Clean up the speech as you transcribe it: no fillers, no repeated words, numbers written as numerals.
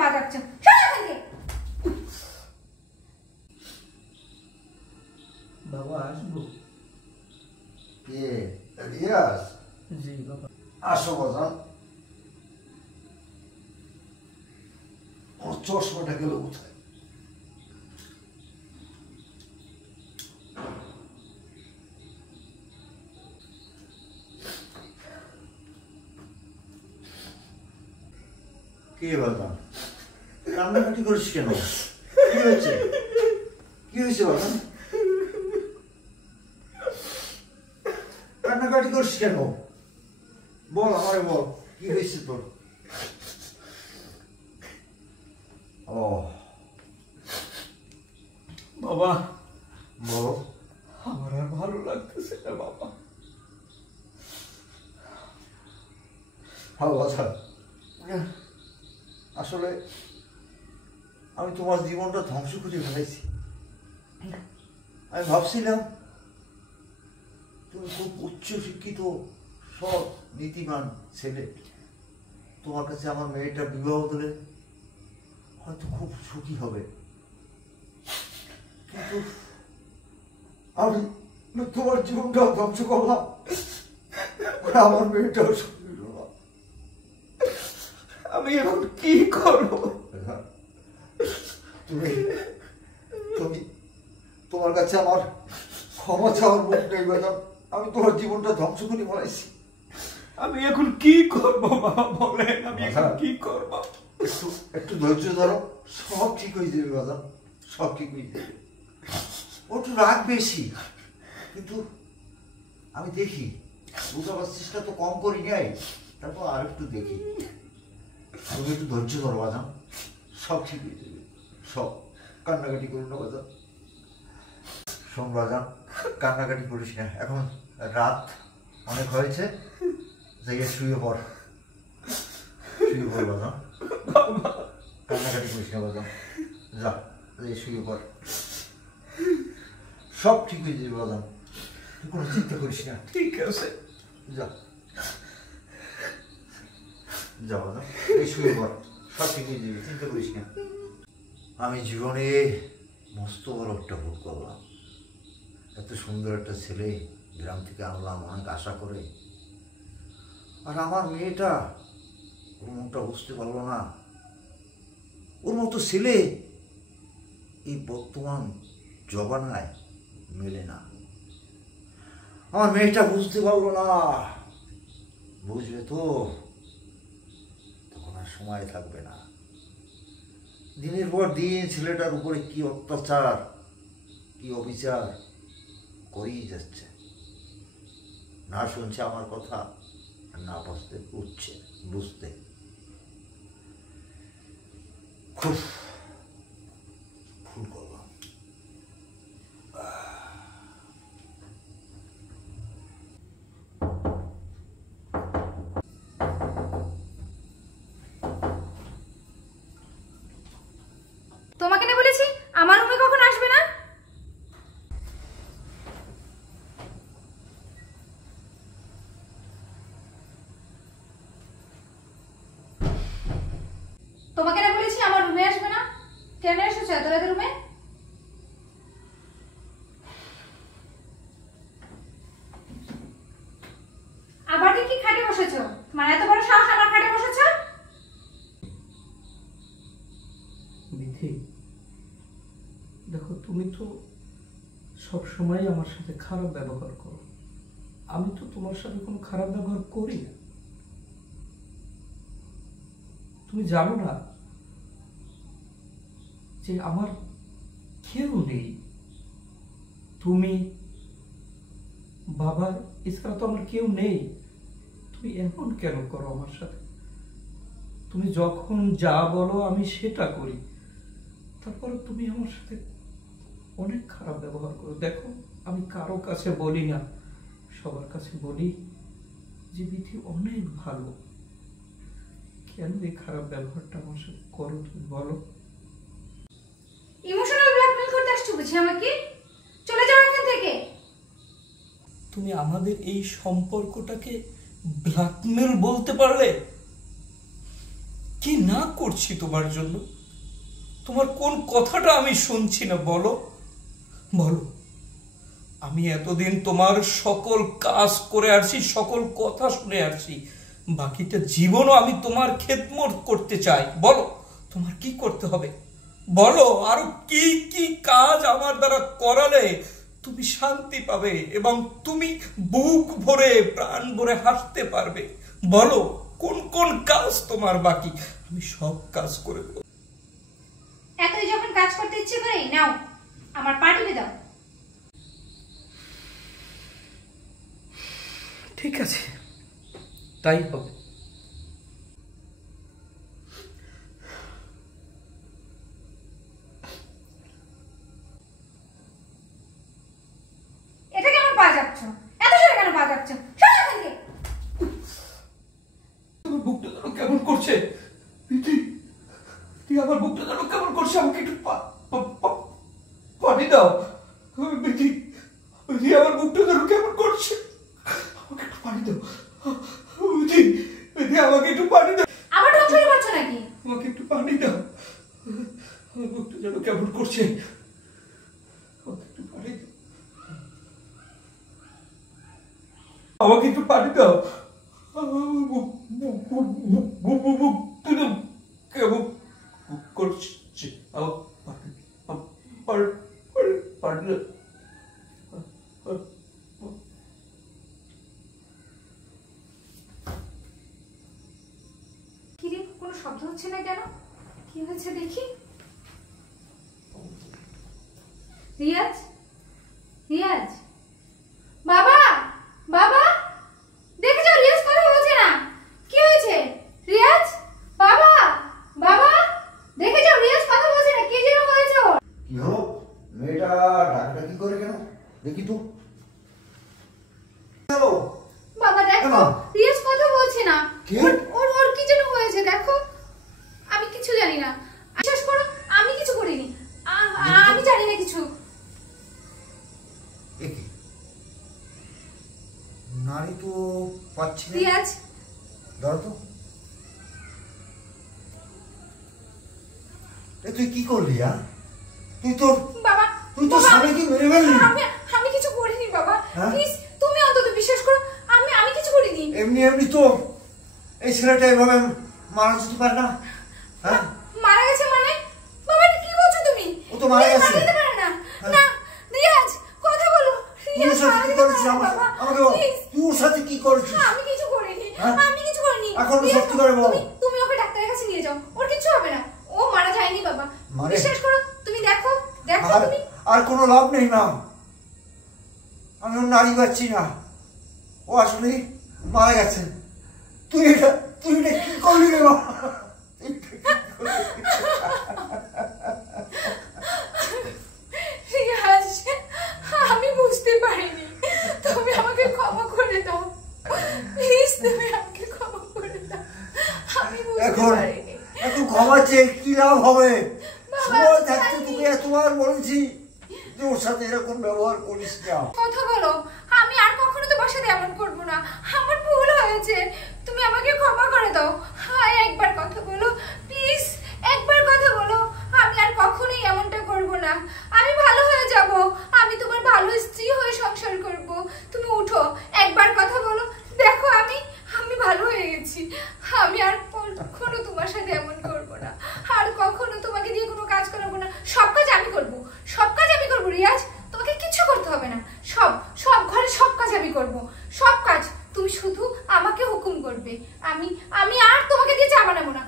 বাজাচ্ছ, সরো এখান থেকে। বাবা আসবো? কে রিয়াজ? জি বাবা। আসো বাজান। ওর চশমাটা গেল কোথায়? কে বাজান, কান্নাকাটি করিস কেন? কি হয়েছে? কি হয়েছে বাজান? কান্নাকাটি করিস কেন? বল আমারে বল, কি হয়েছে তোর? ও বাবা বলো। আমার আর ভালো লাগতেছে না বাবা। ভালো কথা। আসলে আমি তোমার জীবনটা ধ্বংস করে ফেলেছি। আমি ভাবছিলাম তুমি খুব উচ্চ শিক্ষিত, সৎ, নীতিমান ছেলে। তোমার কাছে আমার মেয়েটা বিবাহ দিলে হয়তো খুব সুখী হবে, কিন্তু আমি তোমার জীবনটাও ধ্বংস করলাম, আমার মেয়েটাও সুখী হলো না। আমি এখন কি করবো? তুমি তুমি তোমার কাছে আমার ক্ষমা চাওয়ার মুখ নেই ম্যাডাম। আমি তোমার জীবনটা ধ্বংস করে ফেলাইছি। আমি এখন কি করবো বাবা বলেন, আমি এখন কি করবো? একটু একটু ধৈর্য ধরো, সব ঠিক হয়ে যাবে ম্যাডাম, সব ঠিক হয়ে যাবে। ও একটু রাগ বেশি, কিন্তু আমি দেখি বুঝাবার চেষ্টা তো কম করি নাই, তারপর আর একটু দেখি। তুমি একটু ধৈর্য ধরো বাজান, সব ঠিক হয়ে যাবে, সব। কান্নাকাটি করো না বাজান। শোন বাজান, কান্নাকাটি করিস না, এখন রাত অনেক হয়েছে, যাইয়ে শুয়ে পড়, শুয়ে পড় বাজান। কান্নাকাটি করিস না বাজান, যা যাইয়ে শুয়ে পড়, সব ঠিক হয়ে যাবে বাজান, তুই কোনো চিন্তা করিস না। ঠিক আছে, যা যা বাজান, এই শুয়ে পড়, সব ঠিক হয়ে যাবে, চিন্তা করিস না। আমি জীবনে মস্ত বড় একটা ভুল করলাম। এত সুন্দর একটা ছেলে গ্রাম থেকে আনলাম অনেক আশা করে, আর আমার মেয়েটা ওর মনটা বুঝতে পারলো না। ওর মতো ছেলে এই বর্তমান জমানায় মেলে না। আমার মেয়েটা বুঝতে পারলো না, বুঝবে তো তখন আর সময় থাকবে না। দিনের পর দিন ছেলেটার উপরে কি অত্যাচার, কি অবিচার করেই যাচ্ছে। না শুনছে আমার কথা, না বুঝতে খুব ভুল করলাম। তোমাকে না বলেছি আমার রুমে কখন আসবে না? তোমাকে না বলেছি আমার রুমে আসবে না? কেন এসেছো এত রাতে রুমে? আবার কি খাটে বসেছো? তোমার এত বড় সাহস আমার খাটে বসেছো? বিধি, দেখো তুমি তো সব সময় আমার সাথে খারাপ ব্যবহার করো, আমি তো তোমার সাথে কোনো খারাপ ব্যবহার করি না। তুমি জানো না যে আমার কেউ নেই, তুমি, বাবা, এছাড়া তো আমার কেউ নেই। তুমি এমন কেন করো আমার সাথে? তুমি যখন যা বলো আমি সেটা করি, তারপরে তুমি আমার সাথে অনেক খারাপ ব্যবহার করো। দেখো আমি কারো কাছে বলি না, সবার কাছে বলি যে বিধি অনেক ভালো। কেন এই খারাপ ব্যবহারটা আমার সাথে করো তুমি বলো? ইমোশনাল ব্ল্যাকমেল করতে আসছো বুঝি আমাকে? চলে যাও এখান থেকে। তুমি আমাদের এই সম্পর্কটাকে ব্ল্যাকমেল বলতে পারলে? কি না করছি তোমার জন্য? তোমার কোন কথাটা আমি শুনছি না বলো? বলো। আমি এতদিন তোমার সকল কাজ করে আসছি, সকল কথা শুনে আসছি, বাকিটা জীবনও আমি তোমার খেদমত করতে চাই। বলো তোমার কি করতে হবে? বলো আরো কি কি কাজ আমার দ্বারা করালে তুমি শান্তি পাবে এবং তুমি বুক ভরে প্রাণ ভরে হাসতে পারবে। বলো কোন কোন কাজ তোমার বাকি, আমি সব কাজ করে দেবো। এতই যখন কাজ করতে ইচ্ছে করে নাও আমার পা টিপে দাও। ঠিক আছে, তাই হবে। এটা কেমন পা যাচ্ছ? এত জোরে কেন পা যাচ্ছ? সরো এখান থেকে। আমার বুকটা যেন কেমন করছে। তুই আমার বুকটা যেন কেমন করছে, আমাকে একটু পানি দাও। বিধি আমার বুকটা যেন কেমন করছে, আমাকে একটু পানি দাও। বিধি আমাকে একটু পানি দাও। আবার ঢং শুরু করছো নাকি? আমাকে একটু পানি দাও, আমার বুকটা যেন কেমন করছে, আমাকে একটু পানি দাও। আমাকে একটু পানি দাও। কেমন করছে, পানি দাও। কিরে কোনো শব্দ হচ্ছে না কেন? কি হয়েছে দেখি। রিয়াজ, রিয়াজ, বাবা, বাবা, দেখে যাও রিয়াজ কথা বলছে না। কি হয়েছে? রিয়াজ, বাবা, বাবা, দেখে যাও রিয়াজ কথা বলছে না। কি যেন হয়েছে ওর? কি হলো? মেয়েটা ডাকাডাকি করে কেন? দেখি তো। হ্যালো বাবা দেখো এমা। রিয়াজ কথা বলছে না। কি? ওর ওর কি যেন হয়েছে দেখো। আমি কিছু জানি না, বিশ্বাস করো আমি কিছু করিনি। আমি জানি না কিছু। একে নারী তো পাচ্ছি না। রিয়াজ, ধরো তো। তুই কি করলি? তুই তো বাবা, তুই তো বাবা, স্বামীকে মেরে ফেললি। আমি আমি কিছু করিনি বাবা। হ্যাঁ? প্লিজ তুমি অন্তত বিশ্বাস করো আমি কিছু করিনি। এমনি এমনি তো এই ছেলেটা এভাবে মারা যেতে পারে না। হ্যাঁ, মারা গেছে মানে? বাবা এটা কি বলছো তুমি? ও তো মারা রিয়াজ গেছে। যেতে পারে না। হ্যাঁ। না রিয়াজ কথা বলো। তুই ওর সাথে কি করেছিস? আমাকে বল, প্লিজ। তুই ওর সাথে কি করেছিস? আমি কিছু করিনি। হ্যাঁ? আমি কিছু করিনি। এখন রিয়াজ, সত্যি করে বল। তুমি ওকে ডাক্তারের কাছে নিয়ে যাও। ওর কিছু হবে না। ও মারা যায়নি বাবা। মানে? বিশ্বাস করো তুমি দেখো আর তুমি। আর কোনো লাভ নেই না, আমি ওর নারী পাচ্ছি না। ও আসলে মারা গেছে। তুই এটা কি করলি রে বাবা? রিয়াজ আমি বুঝতে পারিনি, তুমি আমাকে ক্ষমা করে দাও প্লিজ। তুমি আমাকে ক্ষমা করে দাও, আমি বুঝতে এখন পারিনি। এখন ক্ষমা চেয়ে কি লাভ হবে? বাবা, সময় থাকতে জানি। তোকে এতবার বলেছি যে ওর সাথে এরকম ব্যবহার করিস না। কথা বলো, আমি আর কখনো তোমার সাথে এমন করবো না। আমার ভুল হয়েছে, তুমি আমাকে ক্ষমা করে দাও। হ্যাঁ একবার কথা বলো প্লিজ, একবার কথা বলো। আমি আর কখনোই এমনটা করবো না। আমি ভালো হয়ে যাব, আমি তোমার ভালো স্ত্রী হয়ে সংসার করব। তুমি উঠো, একবার কথা বলো। দেখো আমি ভালো হয়ে গেছি। আমি আর কখনো তোমার সাথে এমন করবো না, আর কখনো তোমাকে দিয়ে কোনো কাজ করাবো না। সব কাজ আমি করবো, সব কাজ আমি করবো রিয়াজ। তোমাকে কিছু করতে হবে না, সব সব ঘরে সব কাজ আমি করব। সব কাজ তুমি শুধু আমাকে হুকুম করবে। আমি আর তোমাকে দিয়ে চা বানাবো না।